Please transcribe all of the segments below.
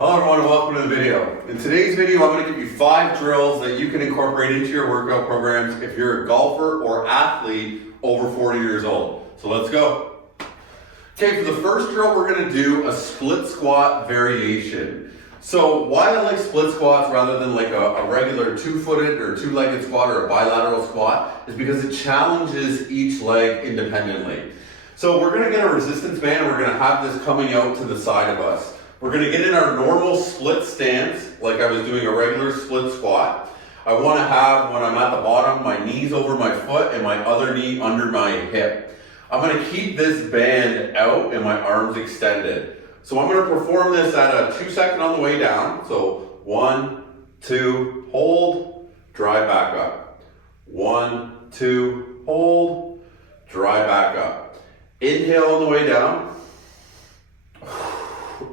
Hello everyone and welcome to the video. In today's video I'm going to give you 5 drills that you can incorporate into your workout programs if you're a golfer or athlete over 40 years old. So let's go. Okay, for the first drill we're going to do a split squat variation. So why I like split squats rather than like a regular 2-footed or 2-legged squat or a bilateral squat is because it challenges each leg independently. So we're going to get a resistance band and we're going to have this coming out to the side of us. We're going to get in our normal split stance, like I was doing a regular split squat. I want to have, when I'm at the bottom, my knees over my foot and my other knee under my hip. I'm going to keep this band out and my arms extended. So I'm going to perform this at a 2-second on the way down. So 1, 2, hold, drive back up. 1, 2, hold, drive back up. Inhale on the way down.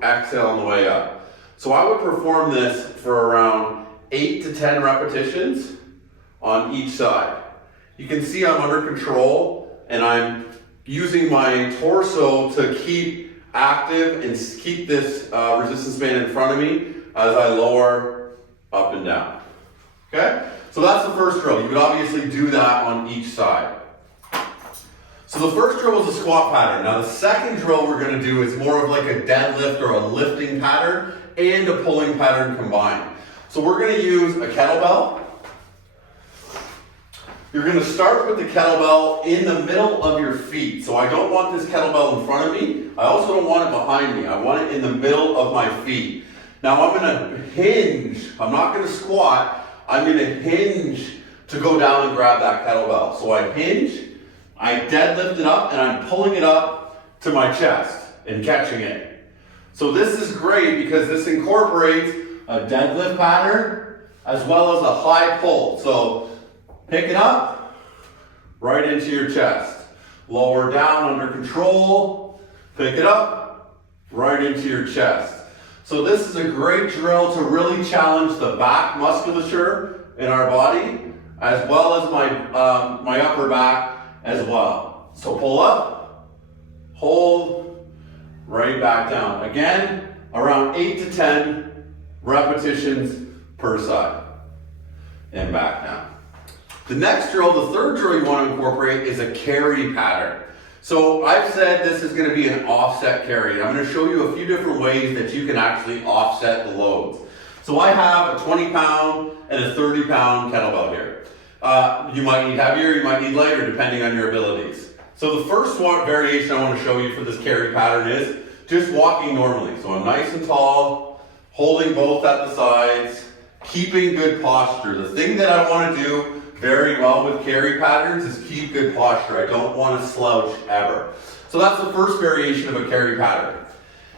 Exhale on the way up. So I would perform this for around 8 to 10 repetitions on each side. You can see I'm under control and I'm using my torso to keep active and keep this resistance band in front of me as I lower up and down. Okay? So that's the first drill. You would obviously do that on each side. So the first drill was a squat pattern. Now the second drill we're going to do is more of like a deadlift or a lifting pattern and a pulling pattern combined. So we're going to use a kettlebell. You're going to start with the kettlebell in the middle of your feet. So I don't want this kettlebell in front of me. I also don't want it behind me. I want it in the middle of my feet. Now I'm going to hinge. I'm not going to squat. I'm going to hinge to go down and grab that kettlebell. So I hinge. I deadlift it up and I'm pulling it up to my chest and catching it. So this is great because this incorporates a deadlift pattern as well as a high pull. So pick it up, right into your chest. Lower down under control, pick it up, right into your chest. So this is a great drill to really challenge the back musculature in our body as well as my upper back as well. So pull up, hold, right back down. Again, around 8 to 10 repetitions per side. And back down. The next drill, the third drill you want to incorporate is a carry pattern. So I've said this is going to be an offset carry. And I'm going to show you a few different ways that you can actually offset the loads. So I have a 20-pound and a 30-pound kettlebell here. You might need heavier, you might need lighter, depending on your abilities. So the first one variation I want to show you for this carry pattern is just walking normally. So I'm nice and tall, holding both at the sides, keeping good posture. The thing that I want to do very well with carry patterns is keep good posture. I don't want to slouch ever. So that's the first variation of a carry pattern.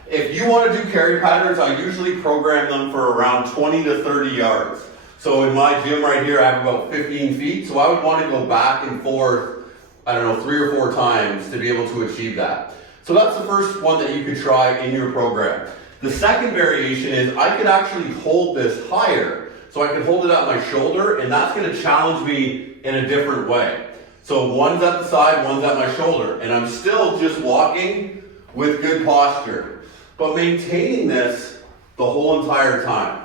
If you want to do carry patterns, I usually program them for around 20 to 30 yards. So in my gym right here, I have about 15 feet. So I would want to go back and forth, 3 or 4 times to be able to achieve that. So that's the first one that you could try in your program. The second variation is I could actually hold this higher. So I could hold it at my shoulder, and that's going to challenge me in a different way. So one's at the side, one's at my shoulder, and I'm still just walking with good posture, but maintaining this the whole entire time.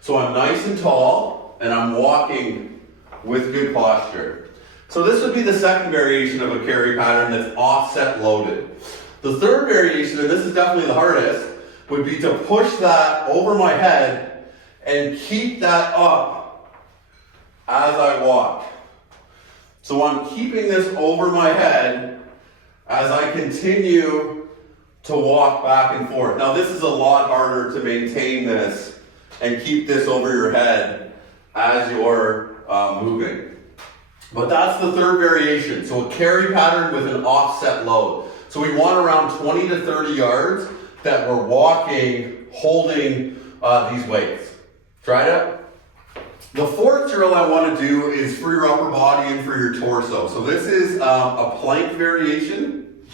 So I'm nice and tall, and I'm walking with good posture. So this would be the second variation of a carry pattern that's offset loaded. The third variation, and this is definitely the hardest, would be to push that over my head and keep that up as I walk. So I'm keeping this over my head as I continue to walk back and forth. Now this is a lot harder to maintain this and keep this over your head as you're moving. But that's the third variation. So a carry pattern with an offset load. So we want around 20 to 30 yards that we're walking, holding these weights. Try it. The fourth drill I want to do is for your upper body and for your torso. So this is a plank variation.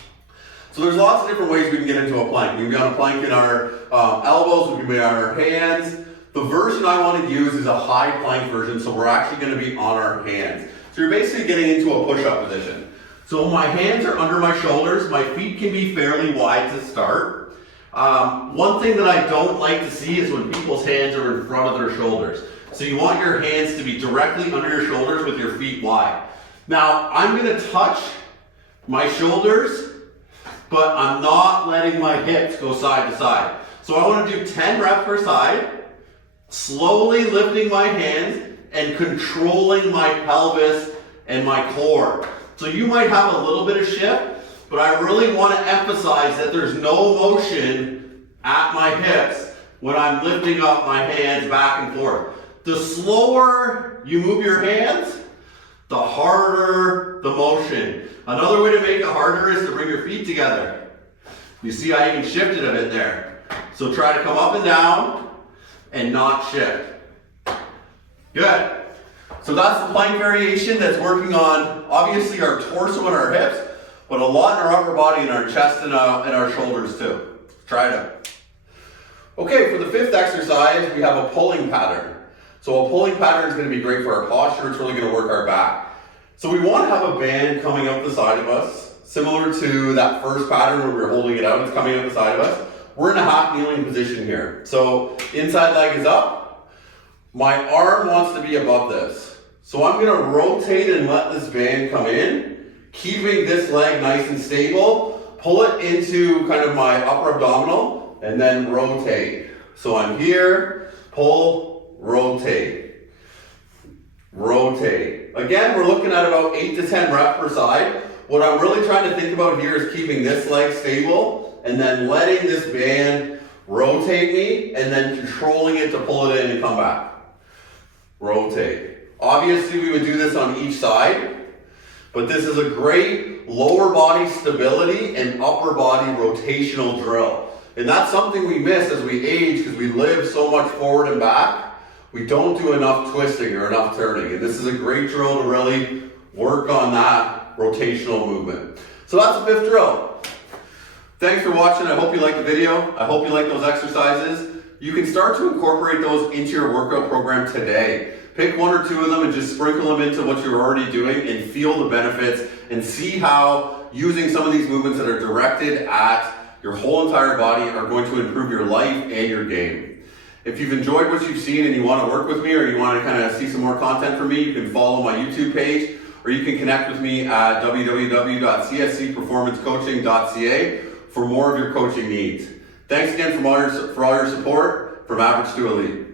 So there's lots of different ways we can get into a plank. We can be on a plank in our elbows, we can be on our hands. The version I want to use is a high plank version, so we're actually going to be on our hands. So you're basically getting into a push-up position. So my hands are under my shoulders, my feet can be fairly wide to start. One thing that I don't like to see is when people's hands are in front of their shoulders. So you want your hands to be directly under your shoulders with your feet wide. Now, I'm going to touch my shoulders, but I'm not letting my hips go side to side. So I want to do 10 reps per side, slowly lifting my hands and controlling my pelvis and my core. So you might have a little bit of shift, but I really want to emphasize that there's no motion at my hips when I'm lifting up my hands back and forth. The slower you move your hands, the harder the motion. Another way to make it harder is to bring your feet together. You see I even shifted a bit there. So try to come up and down and not shift. Good. So that's the plank variation that's working on obviously our torso and our hips, but a lot in our upper body and our chest and our shoulders too. Try it out. Okay, for the fifth exercise, we have a pulling pattern. So a pulling pattern is going to be great for our posture. It's really going to work our back. So we want to have a band coming up the side of us, similar to that first pattern where we were holding it out. It's coming up the side of us. We're in a half kneeling position here. So inside leg is up. My arm wants to be above this. So I'm going to rotate and let this band come in, keeping this leg nice and stable. Pull it into kind of my upper abdominal and then rotate. So I'm here, pull, rotate, rotate. Again, we're looking at about 8 to 10 reps per side. What I'm really trying to think about here is keeping this leg stable and then letting this band rotate me and then controlling it to pull it in and come back. Rotate. Obviously, we would do this on each side, but this is a great lower body stability and upper body rotational drill. And that's something we miss as we age because we live so much forward and back. We don't do enough twisting or enough turning. And this is a great drill to really work on that rotational movement. So that's the fifth drill. Thanks for watching. I hope you liked the video. I hope you like those exercises. You can start to incorporate those into your workout program today. Pick 1 or 2 of them and just sprinkle them into what you're already doing and feel the benefits and see how using some of these movements that are directed at your whole entire body are going to improve your life and your game. If you've enjoyed what you've seen and you want to work with me or you want to kind of see some more content from me, you can follow my YouTube page or you can connect with me at www.cscperformancecoaching.ca for more of your coaching needs. Thanks again for all your support from Average to Elite.